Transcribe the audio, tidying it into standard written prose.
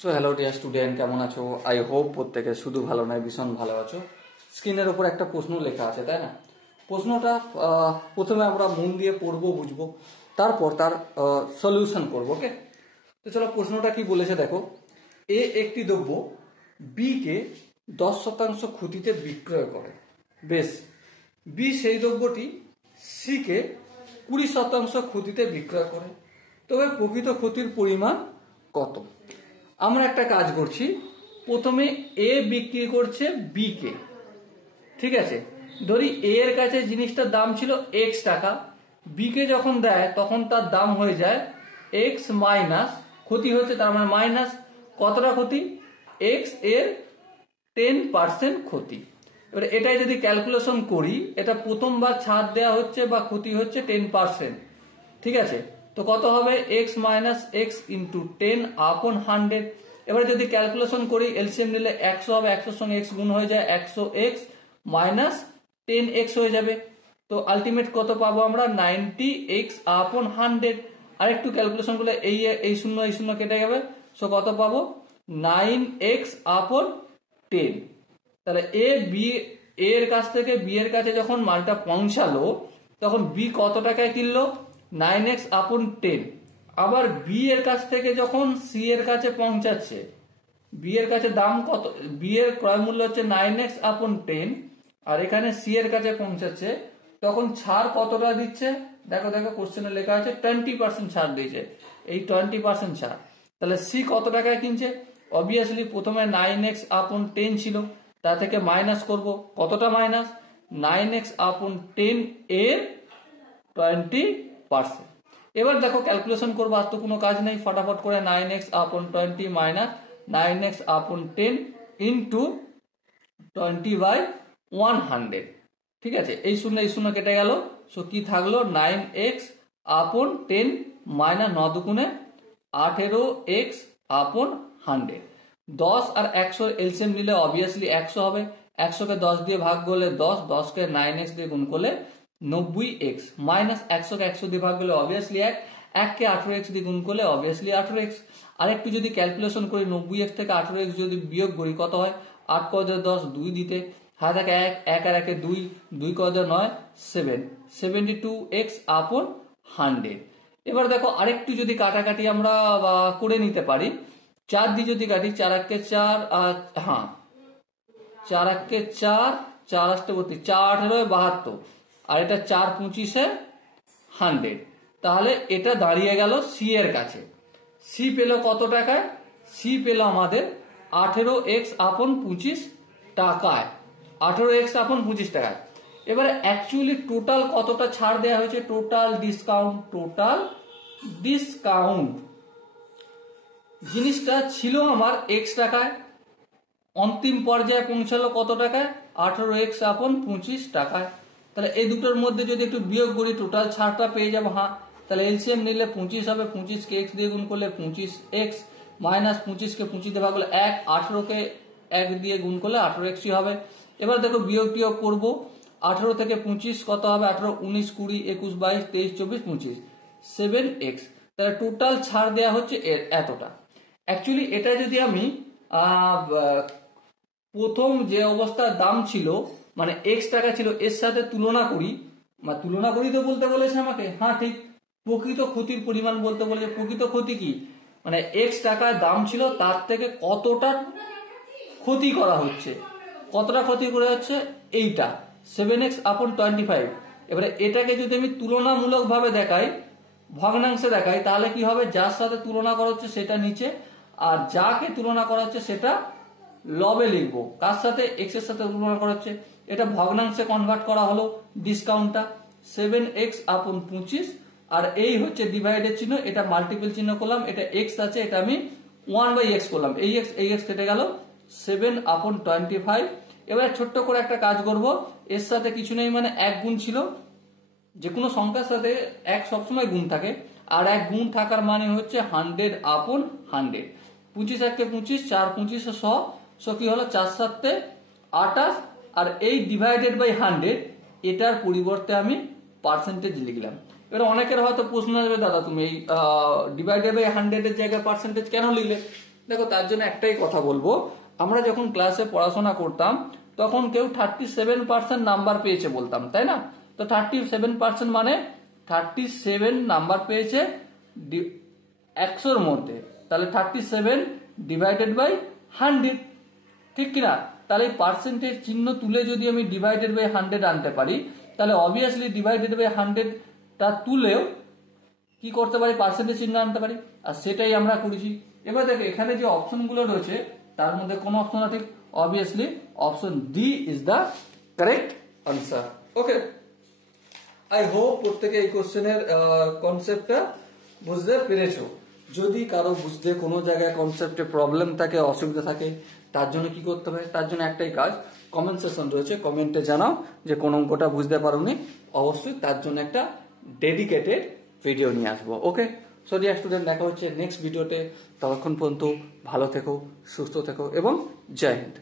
So hello dear student, কেমন আছো? I hope প্রত্যেকে শুধু ভালো নয় ভীষণ ভালো আছো। স্ক্রিনের উপর একটা প্রশ্ন লেখা আছে, তাই না? প্রশ্নটা প্রথমে আমরা মন দিয়ে পড়বো, বুঝবো, তারপর তার সলিউশন করবো। ওকে, তো চলো প্রশ্নটা কি বলেছে দেখো। এ একটি দ্রব্য বি কে 10% ক্ষতিতে বিক্রয় করে। বেশ, বি সেই দ্রব্যটি সি কে 20% ক্ষতিতে বিক্রয় করে। তবে প্রকৃত ক্ষতির পরিমাণ কত? আমরা একটা কাজ করছি, প্রথমে এ বিক্রি করছে বি কে, ঠিক আছে? ধরি এ এর কাছে জিনিসটার দাম ছিল এক্স টাকা, বি কে যখন দেয় তখন তার দাম হয়ে যায় এক্স মাইনাস, ক্ষতি হচ্ছে তার মানে মাইনাস কতটা ক্ষতি? এক্স এর 10% ক্ষতি। এবার এটাই যদি ক্যালকুলেশন করি, এটা প্রথমবার ছাড় দেওয়া হচ্ছে বা ক্ষতি হচ্ছে 10%, ঠিক আছে? তো কত হবে? এক্স মাইনাস এক্স ইন্টু 10 আপন 100। এবারে যদি ক্যালকুলেশন করি, এলসিএম নিলে 100 হবে, 100 সঙ্গে এক্স গুণ হয়ে যায়, 100 এক্স মাইনাস 10 এক্স হয়ে যাবে। তো আলটিমেট কত পাবো আমরা? 90 এক্স আপন 100। আরেকটু ক্যালকুলেশন করলে এই শূন্য কেটে যাবে। সো কত পাবো? 9 এক্স আপন 10। তাহলে এর কাছ থেকে বি এর কাছে যখন মালটা পৌঁছালো তখন বি কত টাকায় কিনলো? 9x আপন 10। আবার বি এর কাছ থেকে যখন সি এর কাছে পৌঁছাচ্ছে, বি এর কাছে দাম কত? বি এর ক্রয় মূল্য হচ্ছে 9x আপন 10, আর এখানে সি এর কাছে পৌঁছাচ্ছে, তখন ছাড় কতটা দিচ্ছে? দেখো দেখো কোশ্চেনে লেখা আছে 20% ছাড় দিয়েছে, এই 20% ছাড়। তাহলে সি কত টাকায় কিনছে? অবভিয়াসলি প্রথমে 9x আপন 10 ছিল, তা থেকে মাইনাস করব। কতটা মাইনাস? 9x আপন 10 এর 20%। এবার দেখো ক্যালকুলেশন করবো, আর তো কোনো কাজ নেই, ফটাফট করে 9x আপন 20 মাইনাস 9x আপন 10 ইন্টু 20/100, ঠিক আছে? এই শূন্য কেটে গেল। সো কি থাকলো? 9x আপন 10 মাইনাস 9 দুগুণে 18x আপন 100। 10 আর 100 এলসিএম নিলে অবভিয়াসলি 100 হবে। 100 কে 10 দিয়ে ভাগ করলে 10, 10 কে 9x দিয়ে গুণ করলে 90x মাইনাস 100 কে 100 দিয়ে ভাগ করলে অবভিয়াসলি 1 কে 18x দিয়ে গুণ করলে অবভিয়াসলি 18x। আরেকটু যদি ক্যালকুলেশন করি, 90x থেকে 18x যদি বিয়োগ করি কত হয়? 8 ক 10 2 দিতে, হাতে থাকে 1 আর 1 2, 2 ক 9 7, 72x আপন 100। এবার দেখো আরেকটু যদি কাটাকাটি আমরা করে নিতে পারি, 4 দিয়ে যদি কাটি, 4 1 কে 4, হ্যাঁ 4 1 কে 4, 4 8 32, 4 18 72, আর এটা 4 25 100। তাহলে এটা দাঁড়িয়ে গেল সি এর কাছে। সি পেল কত টাকায়? সি পেল আমাদের 18x আপন 25 টাকায়, 18x আপন 25 টাকায়। এবারে অ্যাকচুয়ালি টোটাল কতটা ছাড় দেওয়া হয়েছে? টোটাল ডিসকাউন্ট জিনিসটা ছিল আমার x টাকায়, অন্তিম পর্যায়ে পৌঁছালো কত টাকায়? 18x আপন 25 টাকায়। তাহলে এই দুটোর মধ্যে যদি একটু বিয়োগ করি, টোটাল ছাড়টা পেয়ে যাবো। হ্যাঁ, তাহলে এলসিএম নিলে 25 হবে, 25 কে x দিয়ে গুণ করলে 25x মাইনাস 25 কে 25 দিয়ে ভাগ করলে 1, 18 কে 1 দিয়ে গুণ করলে 18x হবে। এবার দেখো বিয়োগ টিয়োগ করবো, 18 থেকে 25 কত হবে? 18 19 20 21 22 23 24 25, 7x। তাহলে টোটাল ছাড় দেওয়া হচ্ছে এতটা। অ্যাকচুয়ালি এটা যদি আমি প্রথম যে অবস্থার দাম ছিল, মানে এক্স টাকা ছিল, এর সাথে তুলনা করি, তুলনা করি তো বলতে বলেছে আমাকে, হ্যাঁ ঠিক, প্রকৃত ক্ষতির পরিমাণ বলতে বলেছে। প্রকৃত ক্ষতি কি? মানে এক্স টাকার দাম ছিল তার থেকে কতটা ক্ষতি করা হচ্ছে, কতটা ক্ষতি করা হচ্ছে? এইটা 7x আপন 25। এবারে এটাকে যদি আমি তুলনামূলক ভাবে দেখাই, ভগ্নাংশে দেখাই, তাহলে কি হবে? যার সাথে তুলনা করা হচ্ছে সেটা নিচে, আর যাকে তুলনা করা হচ্ছে সেটা লবে লিখবো। কার সাথে? এক্স এর সাথে তুলনা করা হচ্ছে, এটা ভগ্নাংশে কনভার্ট করা হলো ডিসকাউন্টটা 7x আপন 25, আর এই হচ্ছে ডিভাইডের চিহ্ন, এটা মাল্টিপল চিহ্ন করলাম, এটা এক্স আছে, এটা আমি 1/x করলাম, এই এক্স কেটে গেল, 7 আপন 25। এবার ছোট্ট করে একটা কাজ করব, এর সাথে কিছু নেই মানে এক গুণ ছিল, যে কোনো সংখ্যার সাথে এক সবসময় গুণ থাকে, আর এক গুণ থাকার মানে হচ্ছে 100 আপন 100। 25 1 কে 25, 4 25 100, কি হলো? 4 7 28, আর এই ডিভাইডেড বাই 100 এটার পরিবর্তে আমি পার্সেন্টেজ লিখলাম। এবার অনেকের হয়তো প্রশ্ন আসবে, দাদা তুমি এই ডিভাইডেড বাই 100 এর জায়গায় পার্সেন্টেজ কেন লিখলে? দেখো তার জন্য একটাই কথা বলবো, আমরা যখন ক্লাসে পড়াশোনা করতাম তখন কেউ 37% নাম্বার পেয়েছে বলতাম, তাই না? তো 37% মানে 37 নাম্বার পেয়েছে 100-র মধ্যে, তাহলে 37 ডিভাইডেড বাই 100, ঠিক কিনা? তাহলে পার্সেন্টেজ চিহ্ন তুলে যদি আমি ডিভাইডেড বাই 100 আনতে পারি, তাহলে অবভিয়াসলি ডিভাইডেড বাই 100টা তুলেও কি করতে পারি, পার্সেন্টেজ চিহ্ন আনতে পারি, আর সেটাই আমরা করেছি। এবার দেখো এখানে যে অপশনগুলো রয়েছে তার মধ্যে কোন অপশন ঠিক, obviously option D is the correct answer. Okay, I hope প্রত্যেকে এই কোশ্চেনের কনসেপ্টটা বুঝতে পেরেছো। যদি কারো বুঝতে কোনো জায়গায় কনসেপ্টে প্রবলেম থাকে, অসুবিধা থাকে, তার জন্য কি করতে হবে, তার জন্য একটাই কাজ, কমেন্ট সেকশন রয়েছে, কমেন্টে জানাও যে কোন অঙ্কটা বুঝতে পারোনি, অবশ্যই তার জন্য একটা ডেডিকেটেড ভিডিও নিয়ে আসবো। ওকে, সো ডিয়ার স্টুডেন্ট, দেখা হচ্ছে নেক্সট ভিডিওতে। ততক্ষণ পর্যন্ত ভালো থেকো, সুস্থ থেকো এবং জয় হিন্দ।